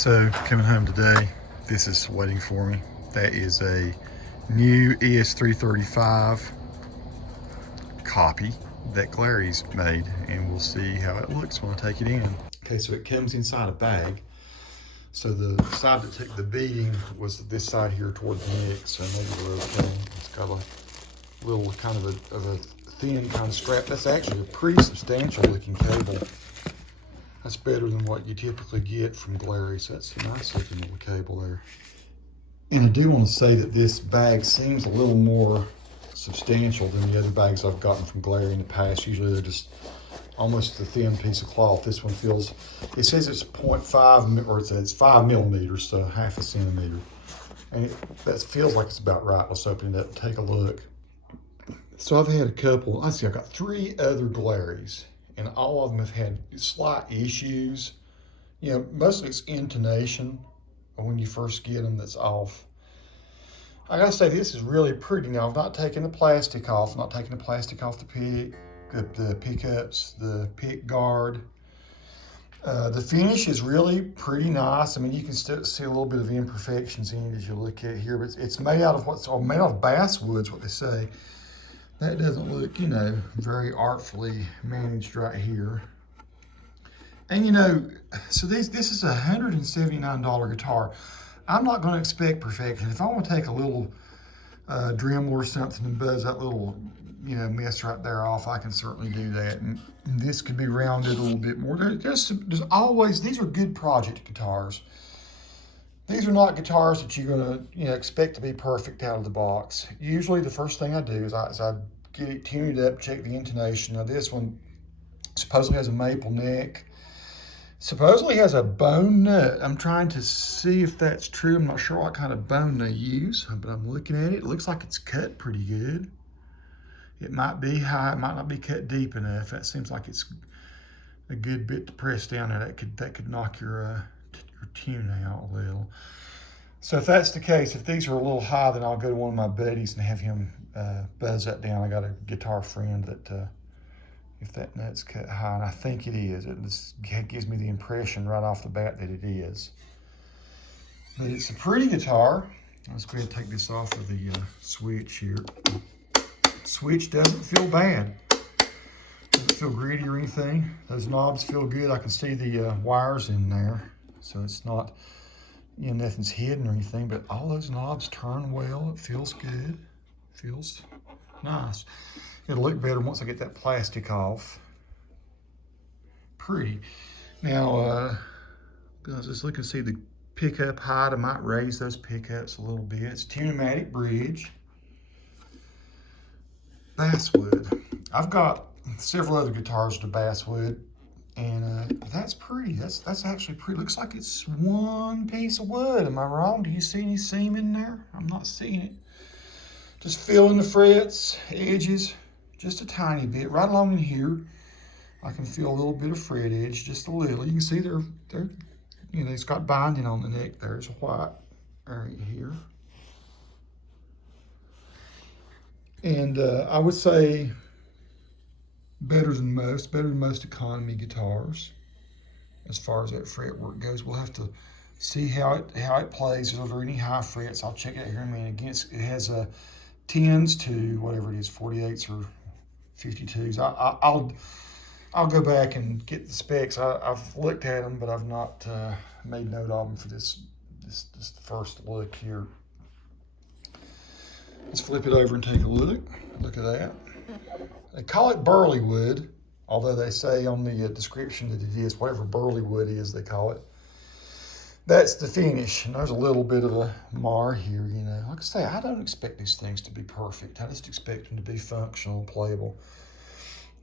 So coming home today, this is waiting for me. That is a new ES-335 copy that Glarry's made, and we'll see how it looks when I take it in. Okay, so it comes inside a bag. So the side that took the beating was this side here toward the neck, so maybe we're okay. It's got a little kind of a thin kind of strap. That's actually a pretty substantial looking cable. That's better than what you typically get from Glarry, so that's a nice looking little cable there. And I do want to say that this bag seems a little more substantial than the other bags I've gotten from Glarry in the past. Usually they're just almost a thin piece of cloth. This one feels, it says it's 0.5, or it's 5 millimeters, so half a centimeter. And that feels like it's about right. Let's open it up and take a look. So I've had a couple, I've got 3 other Glarrys, and all of them have had slight issues. You know, mostly it's intonation when you first get them that's off. I gotta say, this is really pretty. Now, I've not taken the plastic off, the pick, the pickups, the pick guard. The finish is really pretty nice. I mean, you can still see a little bit of imperfections in it as you look at it here, but it's made out of made out of basswood is what they say. That doesn't look, you know, very artfully managed right here. And you know, so this is a $179 guitar. I'm not going to expect perfection. If I want to take a little Dremel or something and buzz that little, you know, mess right there off, I can certainly do that. And this could be rounded a little bit more. There's always, these are good project guitars. These are not guitars that you're going to, you know, expect to be perfect out of the box. Usually the first thing I do is I get it tuned up, check the intonation. Now this one supposedly has a maple neck. Supposedly has a bone nut. I'm trying to see if that's true. I'm not sure what kind of bone they use, but I'm looking at it. It looks like it's cut pretty good. It might be high, it might not be cut deep enough. That seems like it's a good bit to press down there. That could knock your tune out a little. So if that's the case, if these are a little high, then I'll go to one of my buddies and have him buzz that down. I got a guitar friend that if that nut's cut high, and I think it is, it gives me the impression right off the bat that it is. But it's a pretty guitar. Let's go ahead and take this off of the switch here. Switch doesn't feel bad. Doesn't feel gritty or anything. Those knobs feel good. I can see the wires in there, so it's not, you know, nothing's hidden or anything, but all those knobs turn well. It feels good. Feels nice. It'll look better once I get that plastic off. Pretty. Now, guys, just look and see the pickup height. I might raise those pickups a little bit. It's Tune-o-matic bridge. Basswood. I've got several other guitars to basswood, and that's pretty. That's actually pretty. Looks like it's one piece of wood. Am I wrong? Do you see any seam in there? I'm not seeing it. Just feeling the frets, edges, just a tiny bit. Right along in here, I can feel a little bit of fret edge, just a little. You can see they're you know, it's got binding on the neck. There's a white area here. And I would say better than most economy guitars as far as that fretwork goes. We'll have to see how it plays. Are there any high frets? I'll check it out here in a minute. Again, it has a 10s to whatever it is, 48s or 52s. I'll go back and get the specs. I've looked at them, but I've not made note of them for this first look here. Let's flip it over and take a look. Look at that. They call it Burlywood, although they say on the description that it is whatever Burlywood is, they call it. That's the finish, and there's a little bit of a mar here, you know. Like I say, I don't expect these things to be perfect. I just expect them to be functional, playable.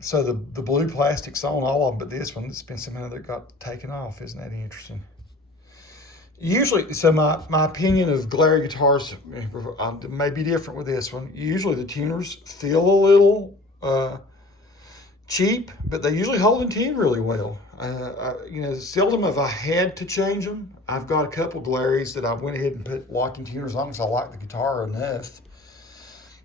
So the blue plastic's on all of them, but this one, it's been something that got taken off. Isn't that interesting? Usually, so my opinion of Glarry guitars may be different with this one. Usually the tuners feel a little cheap, but they usually hold in tune really well. You know, seldom have I had to change them. I've got a couple Glarrys that I went ahead and put locking tuners on because I like the guitar enough.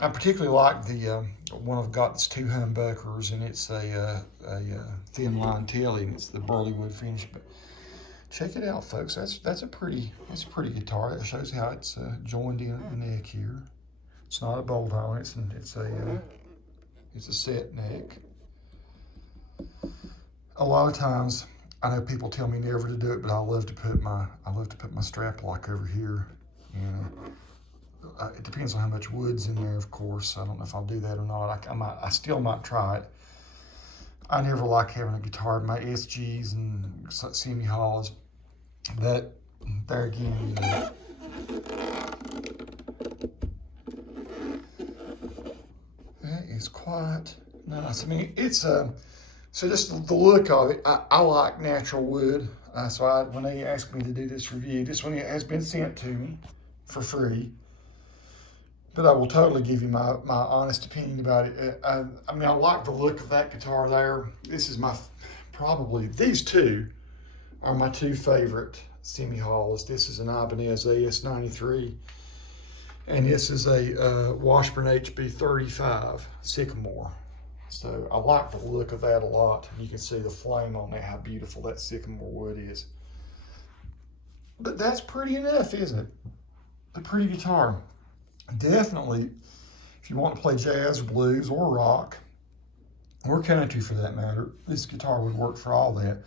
I particularly like the one I've got that's 2 humbuckers, and it's a thin line telly, and it's the Burlywood finish. But check it out, folks. That's a pretty guitar. That shows how it's joined in at the neck here. It's not a bolt on. It's a set neck. A lot of times, I know people tell me never to do it, but I love to put my strap lock over here. It depends on how much wood's in there, of course. I don't know if I'll do that or not. I still might try it. I never like having a guitar in my SGs and semi-hollows, but there again, that is quite nice. I mean, it's so just the look of it. I like natural wood, so when they asked me to do this review, this one has been sent to me for free. But I will totally give you my honest opinion about it. I mean, I like the look of that guitar there. This is probably, these two are my two favorite semi-hollows. This is an Ibanez ES-93, and this is a Washburn HB35 Sycamore. So I like the look of that a lot. You can see the flame on there, how beautiful that sycamore wood is. But that's pretty enough, isn't it? A pretty guitar. Definitely, if you want to play jazz or blues or rock, or country for that matter, this guitar would work for all that.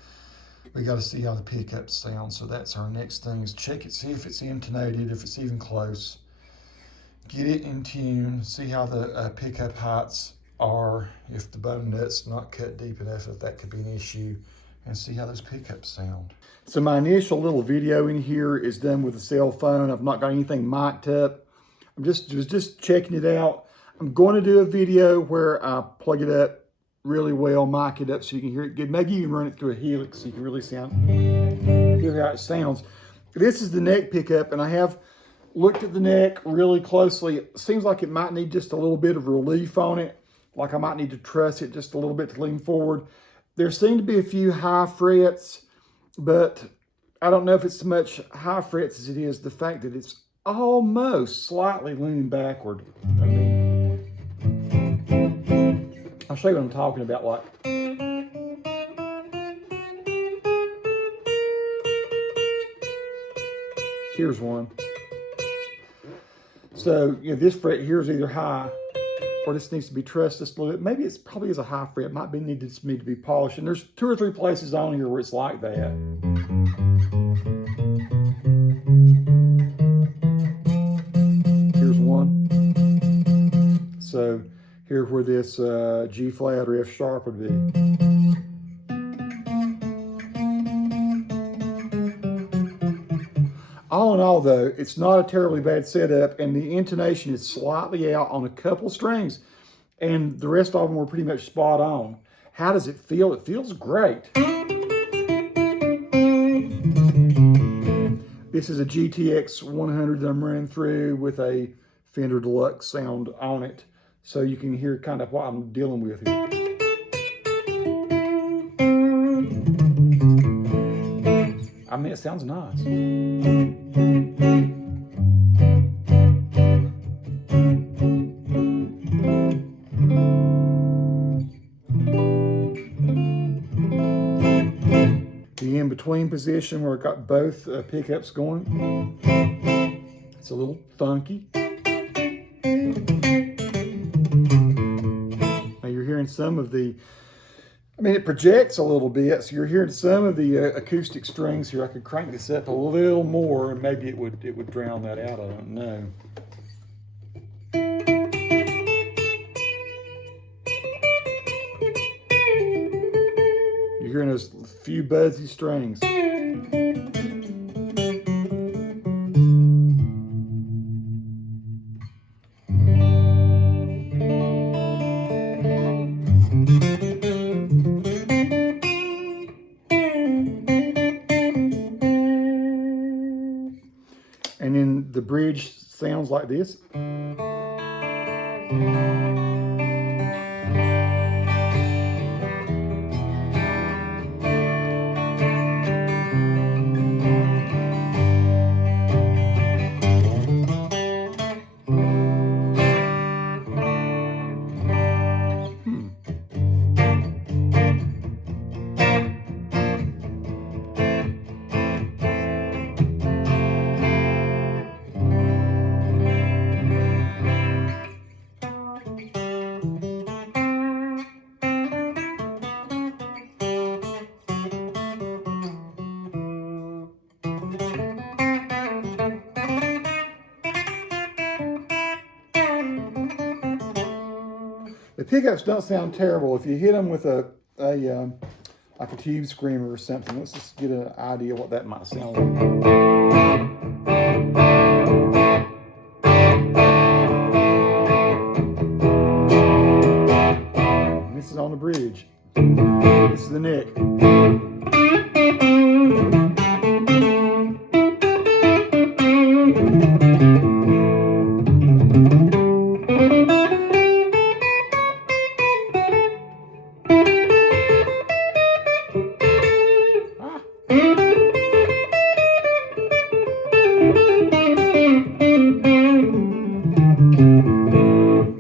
We got to see how the pickups sound, so that's our next thing, is check it, see if it's intonated, if it's even close. Get it in tune, see how the pickup heights are, if the bone nut's not cut deep enough, if that could be an issue, and see how those pickups sound. So my initial little video in here is done with a cell phone. I've not got anything mic'd up. I'm just checking it out. I'm going to do a video where I plug it up really well, mic it up so you can hear it good. Maybe you can run it through a helix so you can really hear how it sounds. This is the neck pickup, and I have looked at the neck really closely. It seems like it might need just a little bit of relief on it. Like I might need to truss it just a little bit to lean forward. There seem to be a few high frets, but I don't know if it's so much high frets as it is the fact that it's almost slightly leaning backward. I mean, I'll show you what I'm talking about. Like, here's one. So, this fret here is either high or this needs to be trussed just a little bit. Maybe it's probably is a high fret. It might be needed to be polished. And there's 2 or 3 places on here where it's like that. So here's where this G flat or F sharp would be. All in all though, it's not a terribly bad setup, and the intonation is slightly out on a couple strings, and the rest of them were pretty much spot on. How does it feel? It feels great. This is a GTX 100 that I'm running through with a Fender Deluxe sound on it, so you can hear kind of what I'm dealing with here. I mean, it sounds nice. The in-between position where I got both pickups going, it's a little funky. Now you're hearing some of the, I mean, it projects a little bit, so you're hearing some of the acoustic strings here. I could crank this up a little more, and maybe it would drown that out. I don't know. You're hearing those few buzzy strings. And then the bridge sounds like this. pickups don't sound terrible if you hit them with a like a tube screamer or something. Let's just get an idea what that might sound like. This is on the bridge. This is the neck.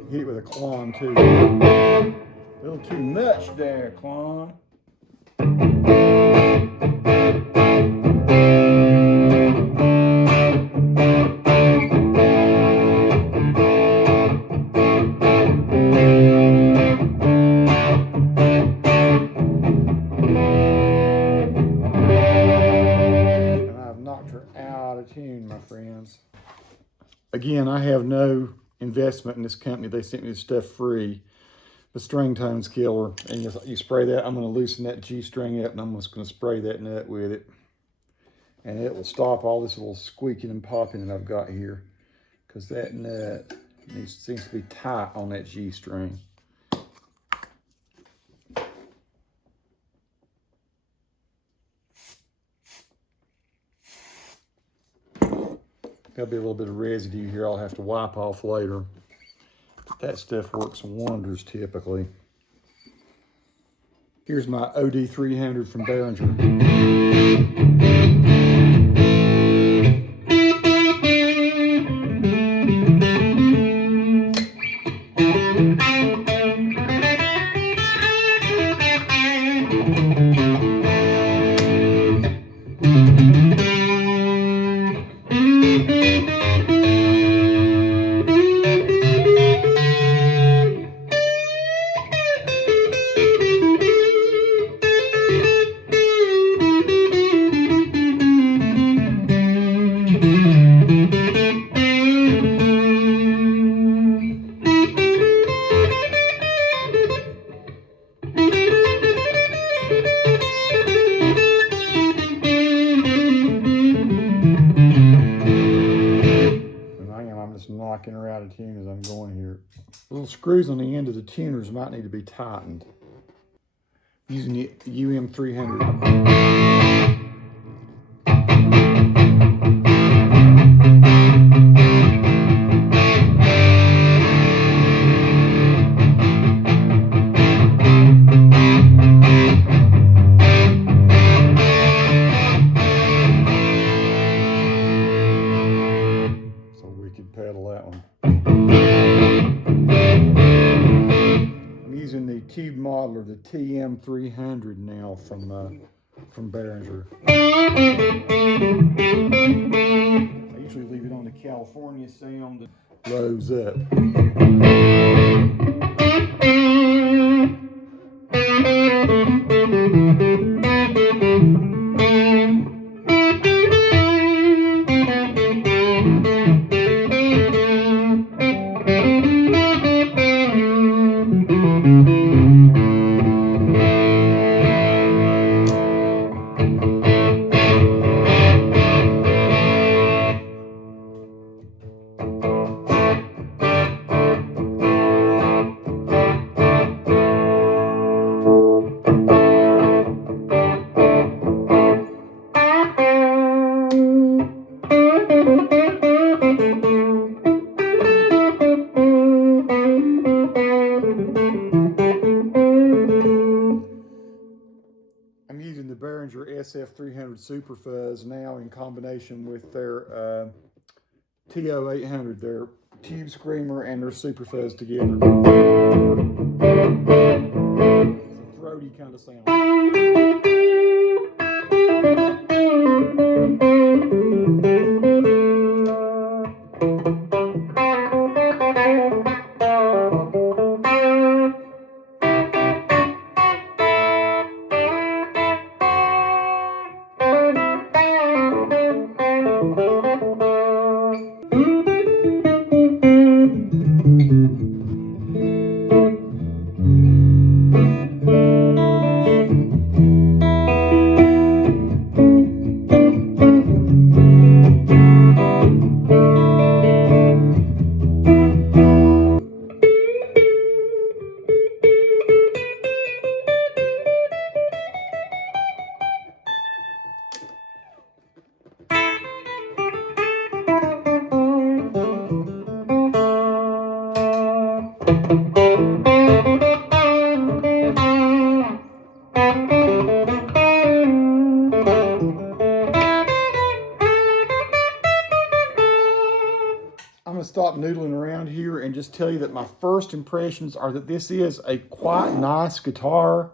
Hit it with a claw too. A little too much there, claw. Tune, my friends. Again, I have no investment in this company. They sent me this stuff free, the string tones killer, and you spray that. I'm going to loosen that G string up, and I'm just going to spray that nut with it, and it will stop all this little squeaking and popping that I've got here, because that nut seems to be tight on that G string. There'll be a little bit of residue here I'll have to wipe off later. But that stuff works wonders typically. Here's my OD300 from Behringer. Knocking her out of tune as I'm going here. Little screws on the end of the tuners might need to be tightened. Using the UM300. Pedal that one. I'm using the tube modeler, the TM300 now from Behringer. I usually leave it on the California sound that rose up. I'm using the Behringer SF300 Super Fuzz now in combination with their TO800, their Tube Screamer and their Super Fuzz together. It's a throaty kind of sound. going to stop noodling around here and just tell you that my first impressions are that this is a quite nice guitar,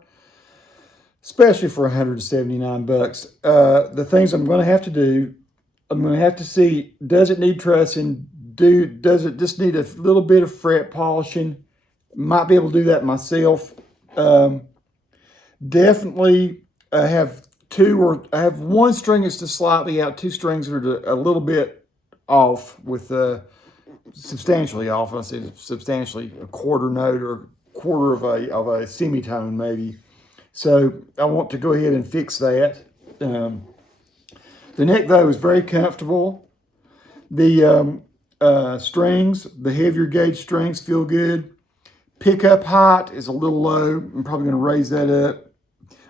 especially for 179 bucks. The things I'm going to have to do, I'm going to have to see, does it need trussing? Does it just need a little bit of fret polishing? Might be able to do that myself. Definitely I have one string that's just slightly out, 2 strings that are a little bit off with substantially off. I say substantially a quarter note or quarter of a semitone maybe. So I want to go ahead and fix that. The neck though is very comfortable. The strings, the heavier gauge strings feel good. Pickup height is a little low. I'm probably going to raise that up.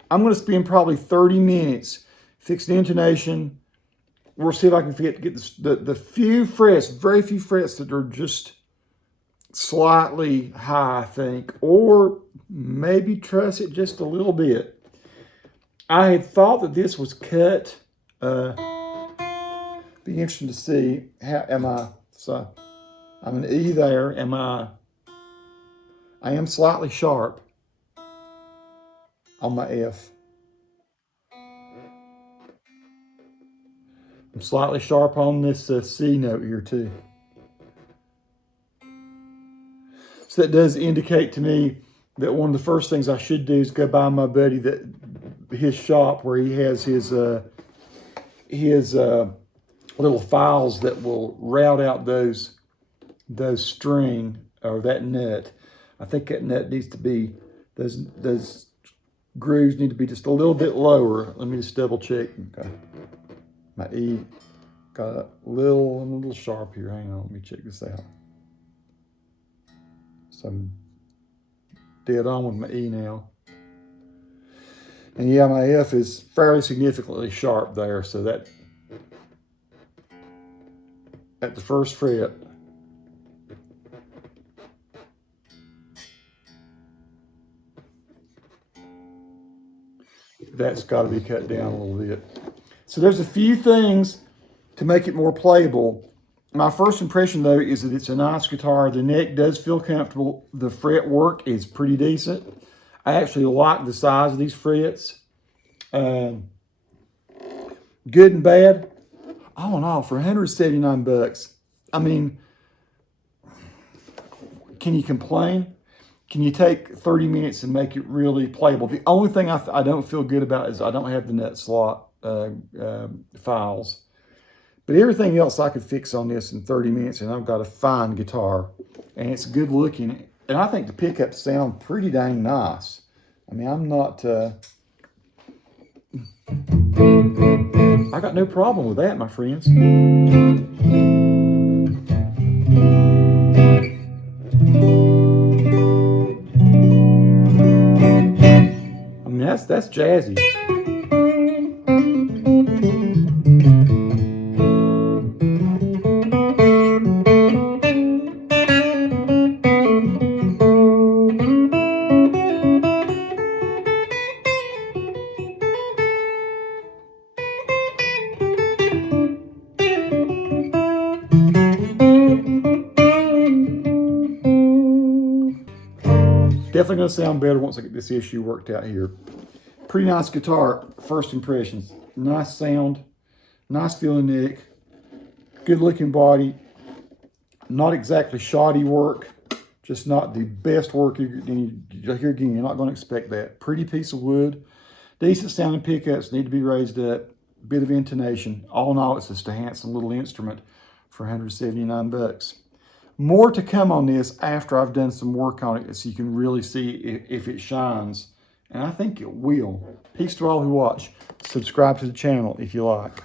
I'm going to spend probably 30 minutes fixing the intonation. We'll see if I can get the few frets, very few frets that are just slightly high, I think, or maybe truss it just a little bit. I had thought that this was cut. Be interesting to see how am I. So I'm an E there. I am slightly sharp on my F. I'm slightly sharp on this C note here too. So that does indicate to me that one of the first things I should do is go by my buddy his shop where he has his little files that will route out those string or that nut. I think that nut needs to be, those grooves need to be just a little bit lower. Let me just double check. Okay. My E got a little sharp here. Hang on, let me check this out. So I'm dead on with my E now. And yeah, my F is fairly significantly sharp there. So that at the first fret. That's got to be cut down a little bit. So there's a few things to make it more playable. My first impression though is that it's a nice guitar. The neck does feel comfortable. The fret work is pretty decent. I actually like the size of these frets. Good and bad. All in all, for 179 bucks, I mean, can you complain? Can you take 30 minutes and make it really playable? The only thing I don't feel good about is I don't have the nut slot files. But everything else I could fix on this in 30 minutes, and I've got a fine guitar. And it's good looking. And I think the pickups sound pretty dang nice. I mean, I'm not... I got no problem with that, my friends. I mean, that's jazzy. Definitely going to sound better once I get this issue worked out here. Pretty nice guitar, first impressions. Nice sound, nice feeling neck, good looking body. Not exactly shoddy work, just not the best work. Here again, you're not going to expect that. Pretty piece of wood, decent sounding pickups, need to be raised up, bit of intonation. All in all, it's just a handsome little instrument for 179 bucks. More to come on this after I've done some work on it so you can really see if it shines. And I think it will. Peace to all who watch. Subscribe to the channel if you like.